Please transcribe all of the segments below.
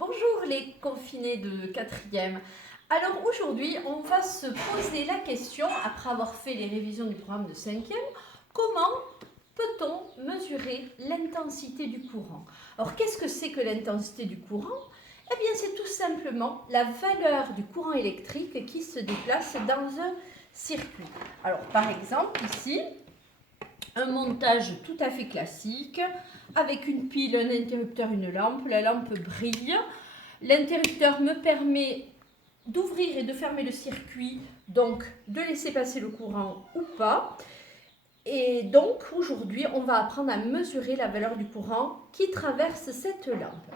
Bonjour les confinés de 4e. Alors aujourd'hui, on va se poser la question, après avoir fait les révisions du programme de 5e, comment peut-on mesurer l'intensité du courant? Alors qu'est-ce que c'est que l'intensité du courant? Eh bien c'est tout simplement la valeur du courant électrique qui se déplace dans un circuit. Alors par exemple ici, un montage tout à fait classique, avec une pile, un interrupteur, une lampe. La lampe brille. L'interrupteur me permet d'ouvrir et de fermer le circuit, donc de laisser passer le courant ou pas. Et donc aujourd'hui, on va apprendre à mesurer la valeur du courant qui traverse cette lampe.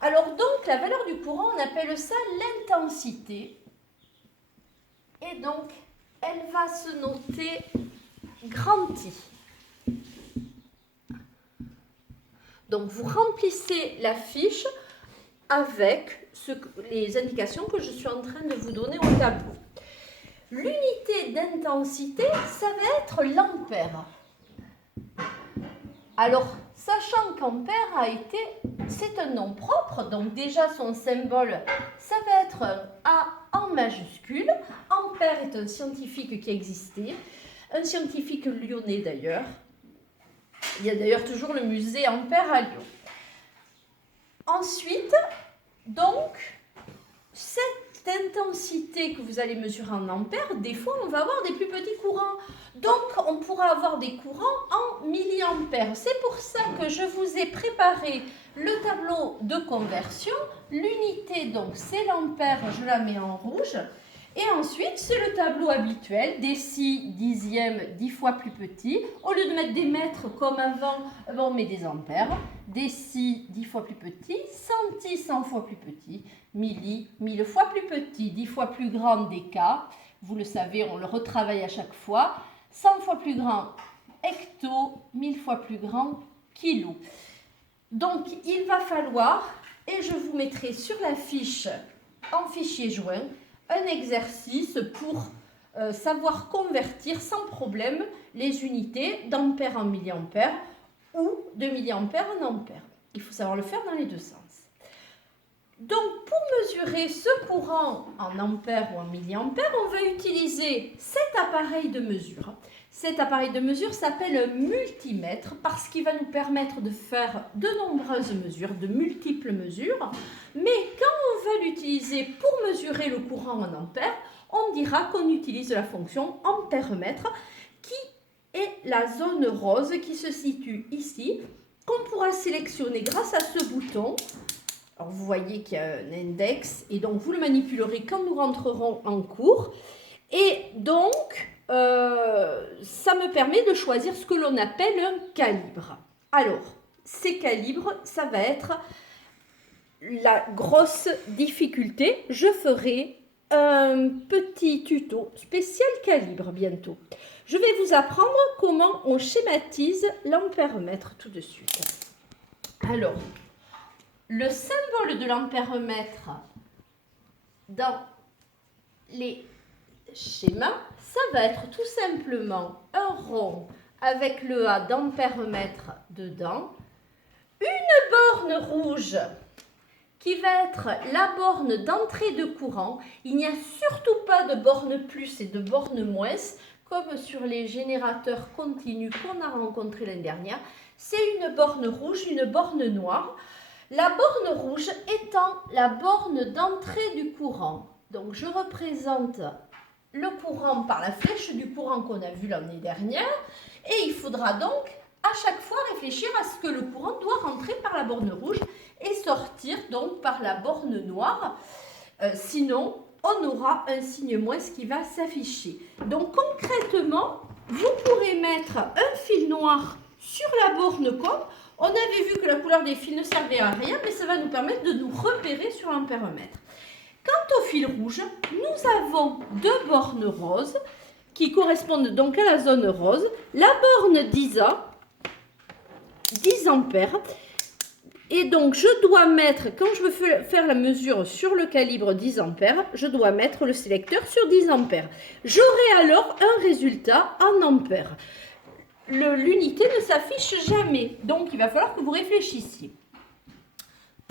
Alors donc, la valeur du courant, on appelle ça l'intensité. Et donc, elle va se noter grand I. Donc, vous remplissez la fiche avec les indications que je suis en train de vous donner au tableau. L'unité d'intensité, ça va être l'ampère. Alors, sachant qu'ampère c'est un nom propre, donc déjà son symbole, ça va être un A en majuscule. Ampère est un scientifique qui existait, un scientifique lyonnais d'ailleurs. Il y a d'ailleurs toujours le musée Ampère à Lyon. Ensuite, donc, cette intensité que vous allez mesurer en ampères, des fois, on va avoir des plus petits courants. Donc, on pourra avoir des courants en milliampères. C'est pour ça que je vous ai préparé le tableau de conversion. L'unité, donc, c'est l'ampère, je la mets en rouge. Et ensuite, c'est le tableau habituel, déci, dixième, 10 fois plus petit. Au lieu de mettre des mètres comme avant, on met des ampères. Déci, 10 fois plus petit. Centi, 100 fois plus petit. Milli, 1000 fois plus petit. 10 fois plus grand déca. Vous le savez, on le retravaille à chaque fois. 100 fois plus grand hecto, 1000 fois plus grand kilo. Donc, il va falloir, et je vous mettrai sur la fiche en fichier joint, un exercice pour savoir convertir sans problème les unités d'ampères en milliampères ou de milliampères en ampères. Il faut savoir le faire dans les deux sens. Donc, pour mesurer ce courant en ampères ou en milliampères, on va utiliser cet appareil de mesure. Cet appareil de mesure s'appelle un multimètre parce qu'il va nous permettre de faire de nombreuses mesures, de multiples mesures. Mais quand on va l'utiliser pour mesurer le courant en ampères, on dira qu'on utilise la fonction ampèremètre qui est la zone rose qui se situe ici, qu'on pourra sélectionner grâce à ce bouton. Alors vous voyez qu'il y a un index et donc vous le manipulerez quand nous rentrerons en cours. Et donc, ça me permet de choisir ce que l'on appelle un calibre. Alors, ces calibres, ça va être la grosse difficulté. Je ferai un petit tuto spécial calibre bientôt. Je vais vous apprendre comment on schématise l'ampèremètre tout de suite. Alors, le symbole de l'ampèremètre dans les schémas, ça va être tout simplement un rond avec le A d'ampèremètre dedans, une borne rouge qui va être la borne d'entrée de courant. Il n'y a surtout pas de borne plus et de borne moins, comme sur les générateurs continus qu'on a rencontrés l'année dernière. C'est une borne rouge, une borne noire. La borne rouge étant la borne d'entrée du courant. Donc je représente le courant par la flèche du courant qu'on a vu l'année dernière. Et il faudra donc à chaque fois réfléchir à ce que le courant doit rentrer par la borne rouge et sortir donc par la borne noire. Sinon, on aura un signe moins qui va s'afficher. Donc concrètement, vous pourrez mettre un fil noir sur la borne comme. On avait vu que la couleur des fils ne servait à rien, mais ça va nous permettre de nous repérer sur l'ampèremètre. Quant au fil rouge, nous avons deux bornes roses qui correspondent donc à la zone rose. La borne 10 A, 10 ampères. Et donc, je dois mettre, quand je veux faire la mesure sur le calibre 10 ampères, je dois mettre le sélecteur sur 10 ampères. J'aurai alors un résultat en ampères. L'unité ne s'affiche jamais, donc il va falloir que vous réfléchissiez.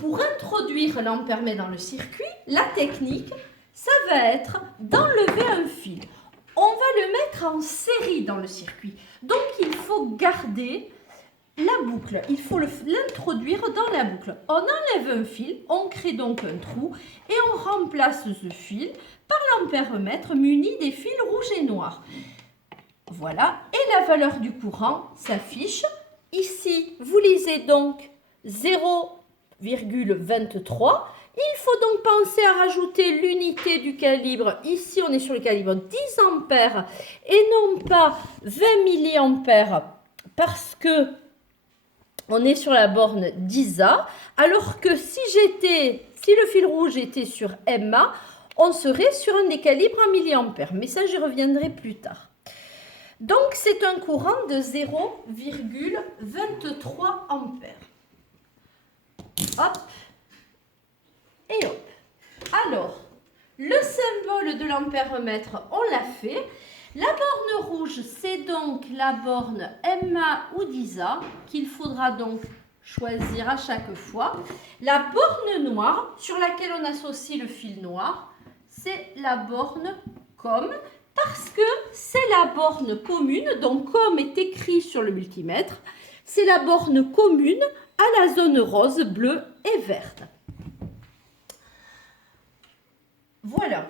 Pour introduire l'ampèremètre dans le circuit, la technique, ça va être d'enlever un fil. On va le mettre en série dans le circuit. Donc, il faut garder la boucle. Il faut l'introduire dans la boucle. On enlève un fil, on crée donc un trou et on remplace ce fil par l'ampèremètre muni des fils rouges et noirs. Voilà. Et la valeur du courant s'affiche. Ici, vous lisez donc 0,23. Il faut donc penser à rajouter l'unité du calibre. Ici, on est sur le calibre 10 ampères et non pas 20 milliampères parce que on est sur la borne 10A. Alors que si le fil rouge était sur MA, on serait sur un des calibres en milliampères. Mais ça, j'y reviendrai plus tard. Donc, c'est un courant de 0,23 ampères. Hop. Et hop. Alors, le symbole de l'ampèremètre, on l'a fait. La borne rouge, c'est donc la borne MA ou 10A qu'il faudra donc choisir à chaque fois. La borne noire, sur laquelle on associe le fil noir, c'est la borne COM parce que c'est la borne commune. Donc, COM est écrit sur le multimètre. C'est la borne commune à la zone rose, bleue et verte. Voilà.